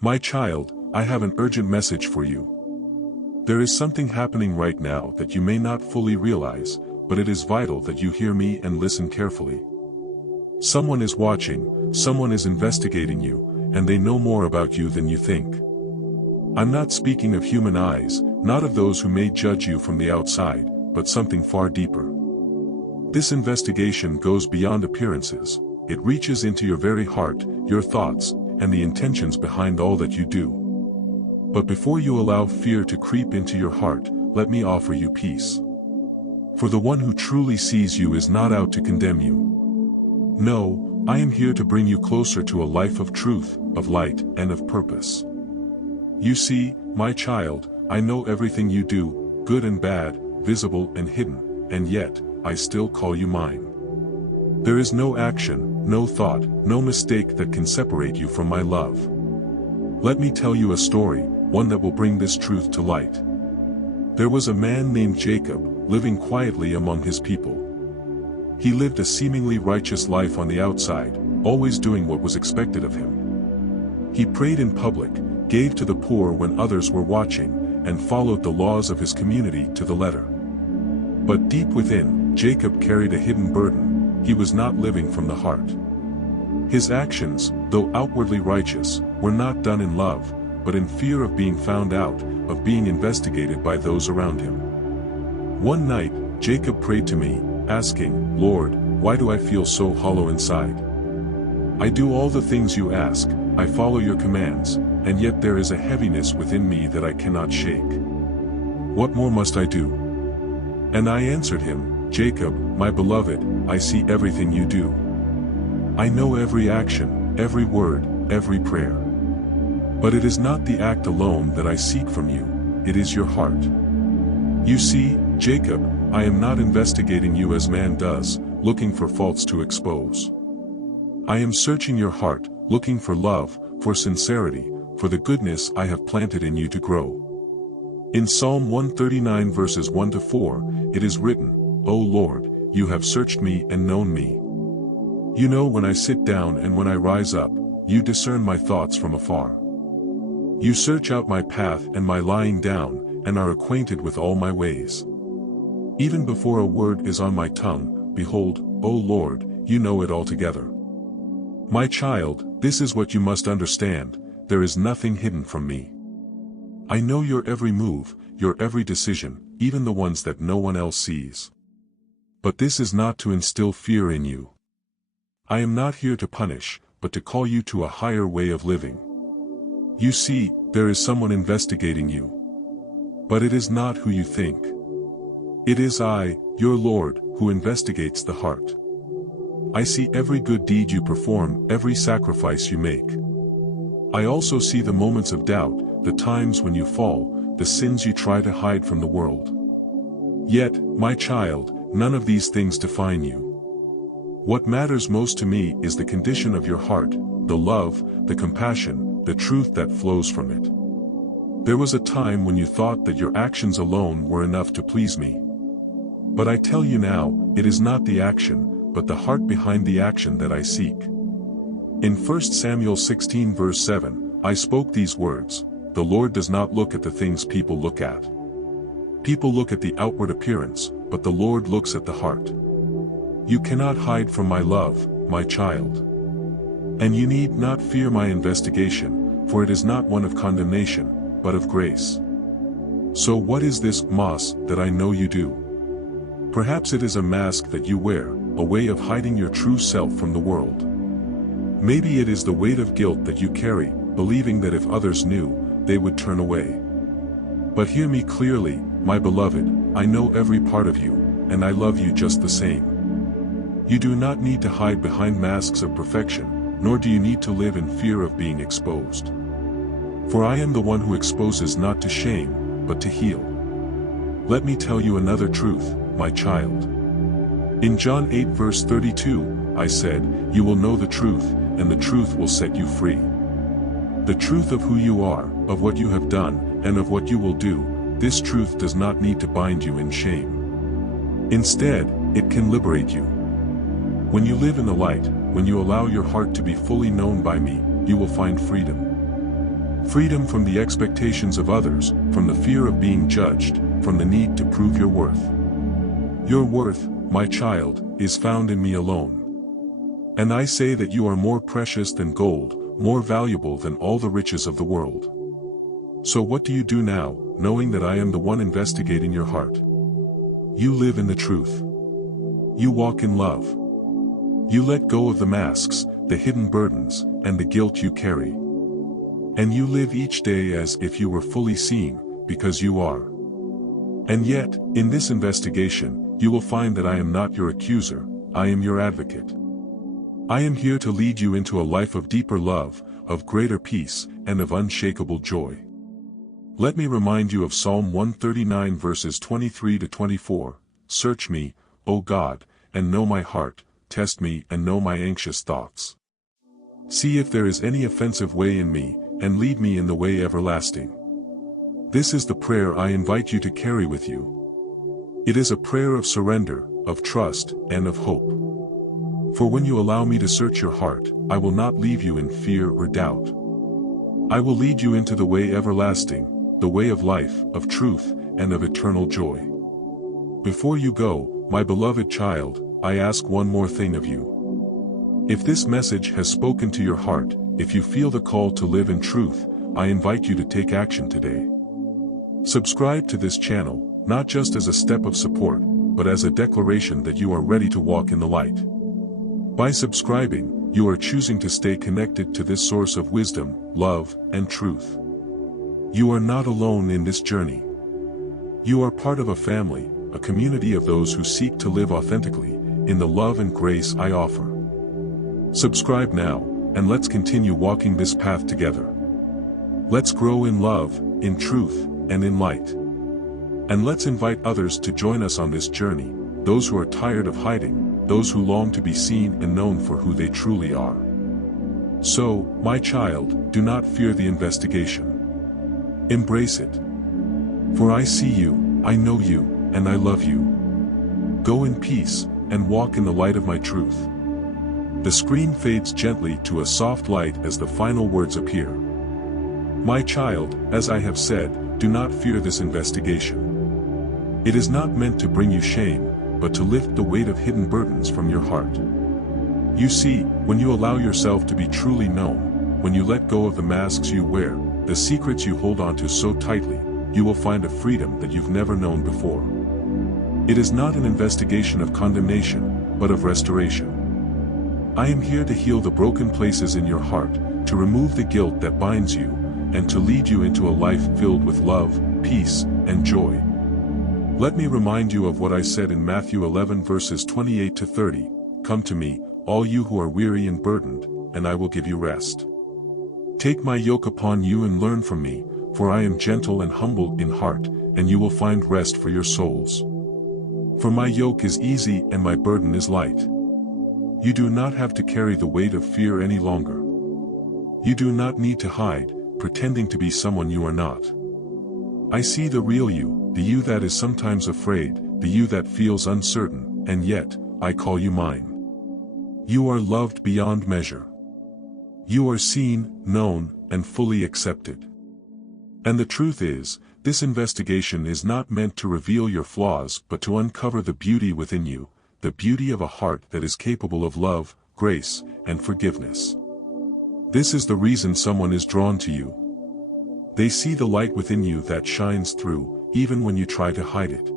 My child, I have an urgent message for you. There is something happening right now that you may not fully realize, but it is vital that you hear me and listen carefully. Someone is watching, someone is investigating you, and they know more about you than you think. I'm not speaking of human eyes, not of those who may judge you from the outside, but something far deeper. This investigation goes beyond appearances. It reaches into your very heart, your thoughts, and the intentions behind all that you do. But before you allow fear to creep into your heart, let me offer you peace. For the one who truly sees you is not out to condemn you. No, I am here to bring you closer to a life of truth, of light, and of purpose. You see, my child, I know everything you do, good and bad, visible and hidden, and yet, I still call you mine. There is no action, no thought, no mistake that can separate you from my love. Let me tell you a story, one that will bring this truth to light. There was a man named Jacob, living quietly among his people. He lived a seemingly righteous life on the outside, always doing what was expected of him. He prayed in public, gave to the poor when others were watching, and followed the laws of his community to the letter. But deep within, Jacob carried a hidden burden. He was not living from the heart. His actions, though outwardly righteous, were not done in love, but in fear of being found out, of being investigated by those around him. One night, Jacob prayed to me, asking, "Lord, why do I feel so hollow inside? I do all the things you ask, I follow your commands, and yet there is a heaviness within me that I cannot shake. What more must I do?" And I answered him, "Jacob, my beloved, I see everything you do. I know every action, every word, every prayer. But it is not the act alone that I seek from you, it is your heart. You see, Jacob, I am not investigating you as man does, looking for faults to expose. I am searching your heart, looking for love, for sincerity, for the goodness I have planted in you to grow." In Psalm 139 verses 1 to 4, it is written, "O Lord, you have searched me and known me. You know when I sit down and when I rise up, you discern my thoughts from afar. You search out my path and my lying down, and are acquainted with all my ways. Even before a word is on my tongue, behold, O Lord, you know it altogether. My child, this is what you must understand, there is nothing hidden from me. I know your every move, your every decision, even the ones that no one else sees. But this is not to instill fear in you. I am not here to punish, but to call you to a higher way of living. You see, there is someone investigating you. But it is not who you think. It is I, your Lord, who investigates the heart. I see every good deed you perform, every sacrifice you make. I also see the moments of doubt, the times when you fall, the sins you try to hide from the world. Yet, my child, none of these things define you. What matters most to me is the condition of your heart, the love, the compassion, the truth that flows from it. There was a time when you thought that your actions alone were enough to please me. But I tell you now, it is not the action, but the heart behind the action that I seek. In 1 Samuel 16 verse 7, I spoke these words, "The Lord does not look at the things people look at. People look at the outward appearance, but the Lord looks at the heart." You cannot hide from my love, my child. And you need not fear my investigation, for it is not one of condemnation, but of grace. So what is this mas that I know you do? Perhaps it is a mask that you wear, a way of hiding your true self from the world. Maybe it is the weight of guilt that you carry, believing that if others knew, they would turn away. But hear me clearly, my beloved, I know every part of you, and I love you just the same. You do not need to hide behind masks of perfection, nor do you need to live in fear of being exposed. For I am the one who exposes not to shame, but to heal. Let me tell you another truth, my child. In John 8 verse 32, I said, "You will know the truth, and the truth will set you free." The truth of who you are, of what you have done, and of what you will do, this truth does not need to bind you in shame. Instead, it can liberate you. When you live in the light, when you allow your heart to be fully known by me, you will find freedom. Freedom from the expectations of others, from the fear of being judged, from the need to prove your worth. Your worth, my child, is found in me alone. And I say that you are more precious than gold, more valuable than all the riches of the world. So what do you do now, knowing that I am the one investigating your heart? You live in the truth. You walk in love. You let go of the masks, the hidden burdens, and the guilt you carry. And you live each day as if you were fully seen, because you are. And yet, in this investigation, you will find that I am not your accuser, I am your advocate. I am here to lead you into a life of deeper love, of greater peace, and of unshakable joy. Let me remind you of Psalm 139 verses 23 to 24, Search me, O God, and know my heart, test me and know my anxious thoughts. See if there is any offensive way in me, and lead me in the way everlasting. This is the prayer I invite you to carry with you. It is a prayer of surrender, of trust, and of hope. For when you allow me to search your heart, I will not leave you in fear or doubt. I will lead you into the way everlasting, the way of life, of truth, and of eternal joy. Before you go, my beloved child, I ask one more thing of you. If this message has spoken to your heart, if you feel the call to live in truth, I invite you to take action today. Subscribe to this channel, not just as a step of support, but as a declaration that you are ready to walk in the light. By subscribing, you are choosing to stay connected to this source of wisdom, love, and truth. You are not alone in this journey. You are part of a family, a community of those who seek to live authentically, in the love and grace I offer. Subscribe now, and let's continue walking this path together. Let's grow in love, in truth, and in light. And let's invite others to join us on this journey, those who are tired of hiding, those who long to be seen and known for who they truly are. So, my child, do not fear the investigation. Embrace it. For I see you, I know you, and I love you. Go in peace, and walk in the light of my truth. The screen fades gently to a soft light as the final words appear. My child, as I have said, do not fear this investigation. It is not meant to bring you shame, but to lift the weight of hidden burdens from your heart. You see, when you allow yourself to be truly known, when you let go of the masks you wear, the secrets you hold onto so tightly, you will find a freedom that you've never known before. It is not an investigation of condemnation, but of restoration. I am here to heal the broken places in your heart, to remove the guilt that binds you, and to lead you into a life filled with love, peace, and joy. Let me remind you of what I said in Matthew 11 verses 28 to 30, Come to me, all you who are weary and burdened, and I will give you rest. Take my yoke upon you and learn from me, for I am gentle and humble in heart, and you will find rest for your souls. For my yoke is easy and my burden is light. You do not have to carry the weight of fear any longer. You do not need to hide, pretending to be someone you are not. I see the real you, the you that is sometimes afraid, the you that feels uncertain, and yet, I call you mine. You are loved beyond measure. You are seen, known, and fully accepted. And the truth is, this investigation is not meant to reveal your flaws but to uncover the beauty within you, the beauty of a heart that is capable of love, grace, and forgiveness. This is the reason someone is drawn to you. They see the light within you that shines through, even when you try to hide it.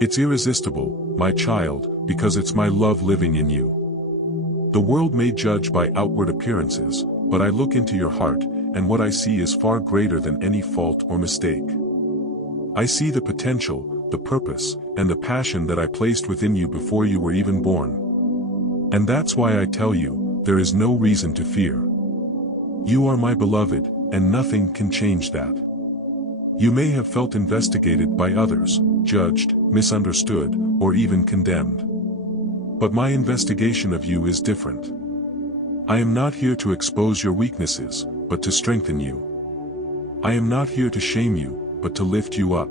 It's irresistible, my child, because it's my love living in you. The world may judge by outward appearances, but I look into your heart, and what I see is far greater than any fault or mistake. I see the potential, the purpose, and the passion that I placed within you before you were even born. And that's why I tell you, there is no reason to fear. You are my beloved, and nothing can change that. You may have felt investigated by others, judged, misunderstood, or even condemned. But my investigation of you is different. I am not here to expose your weaknesses, but to strengthen you. I am not here to shame you, but to lift you up.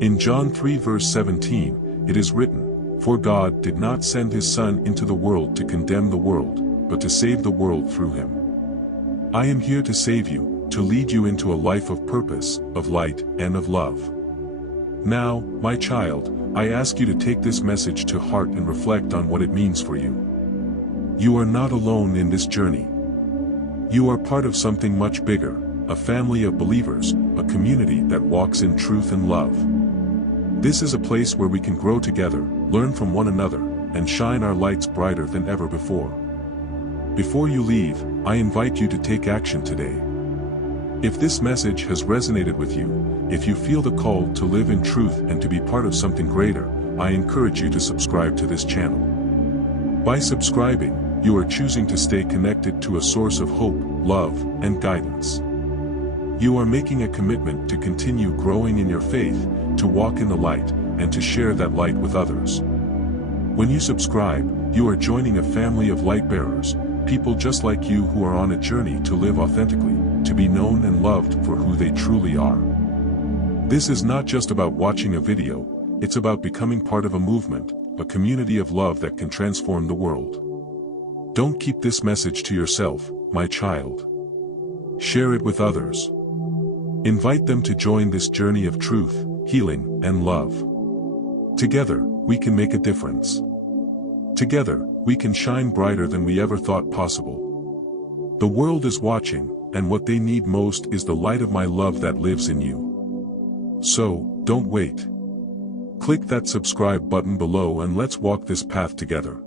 In John 3 verse 17, it is written, For God did not send his Son into the world to condemn the world, but to save the world through him. I am here to save you, to lead you into a life of purpose, of light, and of love. Now, my child, I ask you to take this message to heart and reflect on what it means for you. You are not alone in this journey. You are part of something much bigger, a family of believers, a community that walks in truth and love. This is a place where we can grow together, learn from one another, and shine our lights brighter than ever before. Before you leave, I invite you to take action today. If this message has resonated with you, if you feel the call to live in truth and to be part of something greater, I encourage you to subscribe to this channel. By subscribing, you are choosing to stay connected to a source of hope, love, and guidance. You are making a commitment to continue growing in your faith, to walk in the light, and to share that light with others. When you subscribe, you are joining a family of light bearers, people just like you who are on a journey to live authentically, to be known and loved for who they truly are. This is not just about watching a video, it's about becoming part of a movement, a community of love that can transform the world. Don't keep this message to yourself, my child. Share it with others. Invite them to join this journey of truth, healing, and love. Together, we can make a difference. Together, we can shine brighter than we ever thought possible. The world is watching, and what they need most is the light of my love that lives in you. So, don't wait. Click that subscribe button below and let's walk this path together.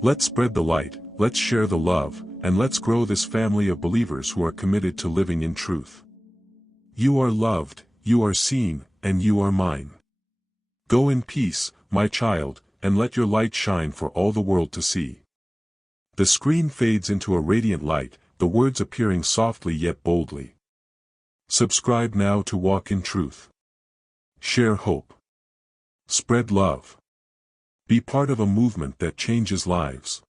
Let's spread the light, let's share the love, and let's grow this family of believers who are committed to living in truth. You are loved, you are seen, and you are mine. Go in peace, my child, and let your light shine for all the world to see. The screen fades into a radiant light, the words appearing softly yet boldly. Subscribe now to walk in truth. Share hope. Spread love. Be part of a movement that changes lives.